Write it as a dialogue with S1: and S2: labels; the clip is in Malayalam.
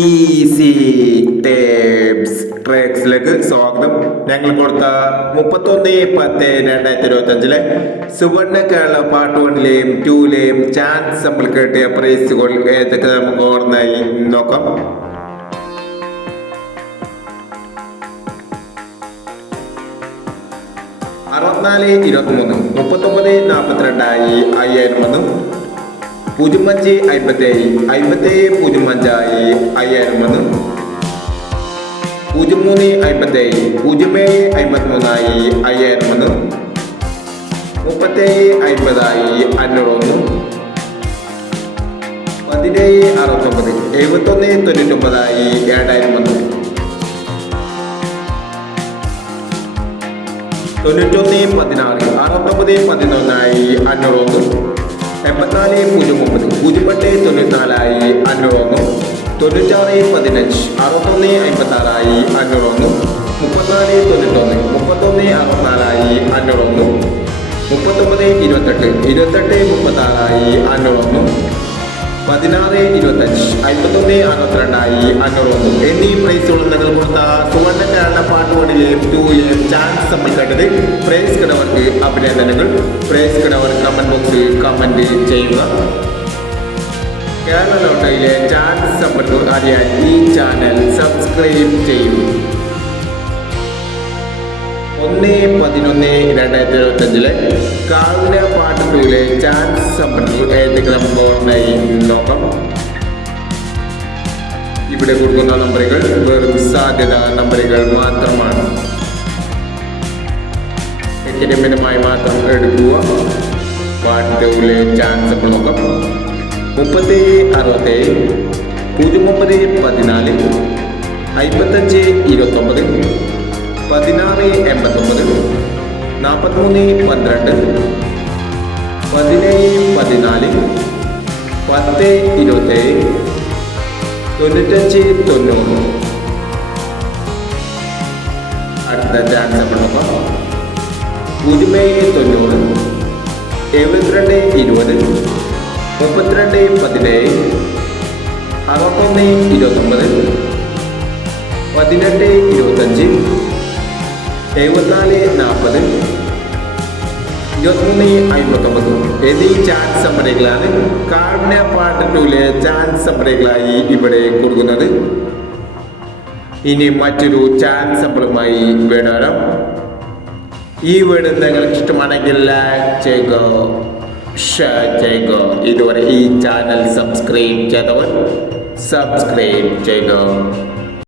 S1: ഈസി ടേപ്സ് ട്രേക്സിലേക്ക് സ്വാഗതം. ഞങ്ങൾ കൊടുത്ത മുപ്പത്തൊന്ന് പത്ത് രണ്ടായിരത്തി ഇരുപത്തി അഞ്ചിലെ സുവർണ കേരള പാർട്ട് വണ്ണിലെയും ടൂലെയും ചാൻസ് നമ്മൾ കേട്ടിയ പ്രൈസുകൾ ഏതൊക്കെ നമുക്ക് ഓർമ്മയായി? നോക്കാം. അറുപത്തിനാല് ഇരുപത്തി മൂന്ന് മുപ്പത്തൊമ്പത് നാൽപ്പത്തിരണ്ടായി അയ്യായിരം വന്നു. പൂജ്യം അഞ്ച് അമ്പത്തേഴ് അമ്പത്തേഴ് പൂജ്യം അഞ്ചായി അയ്യായിരം മൂന്ന് പൂജ്യം മൂന്ന് അമ്പത്തേഴ് പൂജ്യം ഏഴ് അമ്പത്തിമൂന്നായി അയ്യായിരം മൂന്ന് മുപ്പത്തേഴ് അൻപതായി അഞ്ഞൂറ് ഒന്ന് പതിനേഴ് അറുപത്തൊമ്പത് എഴുപത്തൊന്ന് തൊണ്ണൂറ്റൊമ്പതായി ഏഴായിരം ഒന്ന് തൊണ്ണൂറ്റൊന്ന് പതിനാറ് അറുപത്തൊമ്പത് പതിനൊന്നായി അഞ്ഞൂറ് ഒന്ന് എൺപത്തിനാല് പൂജ്യം ഒമ്പത് പൂജ്യം എട്ട് തൊണ്ണൂറ്റിനാലായി അഞ്ഞൂറ് ഒന്ന് തൊണ്ണൂറ്റാറ് പതിനഞ്ച് അറുപത്തൊന്ന് അമ്പത്താറായി അഞ്ഞൂറ് ഒന്ന് മുപ്പത്തിനാല് തൊണ്ണൂറ്റൊന്ന് മുപ്പത്തൊന്ന് അറുപത്തിനാലായി അഞ്ഞൂറ് ഒന്ന് മുപ്പത്തൊമ്പത് ഇരുപത്തെട്ട് ഇരുപത്തെട്ട് മുപ്പത്താറായി അഞ്ഞൂറ് ഒന്ന് പതിനാറ് ഇരുപത്തഞ്ച് അമ്പത്തൊന്ന് അറുപത്തിരണ്ടായി അഞ്ഞൂറ് ഒന്ന് എന്നീ പ്രൈസുകൾ നിങ്ങൾ കൊടുത്ത സുവർണ കേരള പാട്ടുകൊണ്ടിലെയും എം ചാൻസ് നമ്മൾ കേട്ടത് പ്രൈസ് കിടവർക്ക് അഭിനന്ദനങ്ങൾ. പ്രൈസ് കിടവർ കമന്റ് ബോക്സിൽ കമന്റ് ചെയ്യുക. കേരള ലോട്ടറിയിലെ ചാൻസ് സമ്പർക്കം അറിയാൻ ഈ ചാനൽ സബ്സ്ക്രൈബ് ചെയ്യൂ. ഒന്ന് പതിനൊന്ന് രണ്ടായിരത്തി ഇരുപത്തഞ്ചിലെ കാവിന പാട്ടുകളിലെ ചാൻസ് സമ്പർക്കം ഏതെങ്കിലും നമുക്ക് ഇവിടെ കൊടുക്കുന്ന നമ്പറുകൾ വെറും സാധ്യത നമ്പറുകൾ മാത്രമാണ്. എക്കഡമിനുമായി മാത്രം എടുക്കുക. പാട്ട് ചാൻസ് നോക്കാം നോക്കാം മുപ്പത്തേഴ് അറുപത്തേഴ് പൂജ്യം ഒമ്പത് പതിനാല് അമ്പത്തഞ്ച് ഇരുപത്തൊമ്പത് പതിനാറ് എൺപത്തൊമ്പത് നാൽപ്പത്തിമൂന്ന് പന്ത്രണ്ട് പതിനേഴ് പതിനാല് പത്ത് ഇരുപത്തേഴ് തൊണ്ണൂറ്റഞ്ച് തൊണ്ണൂറ്. അടുത്ത നമ്മൾ നോക്കാം പൂജ്യം ഏഴ് തൊണ്ണൂറ് എഴുപത്തിരണ്ട് ഇരുപത് മുപ്പത്തിരണ്ട് പതിനേഴ് അറുപത്തൊന്ന് ഇരുപത്തൊമ്പത് പതിനെട്ട് ഇരുപത്തഞ്ച് എഴുപത്തിനാല് നാൽപ്പത് ഇരുപത്തൊന്ന് അമ്പത്തൊമ്പത് എന്നീ ചാൻസ് സമ്മറികളാണ് കാർഡിന പാർട്ട് ടൂലെ ചാൻസ് സമ്മറികളായി ഇവിടെ കൊടുക്കുന്നത് ഇനി മറ്റൊരു ചാൻസ് സമ്പളുമായി വീടാം ഈ വീട് നിങ്ങൾക്ക് ഇഷ്ടമാണെങ്കിൽ ലൈക്ക് ചെയ്യുക ഷെയർ ചെയ്യുക. ഇതുവരെ ഈ ചാനൽ സബ്സ്ക്രൈബ് ചെയ്തവർ സബ്സ്ക്രൈബ് ചെയ്യുക.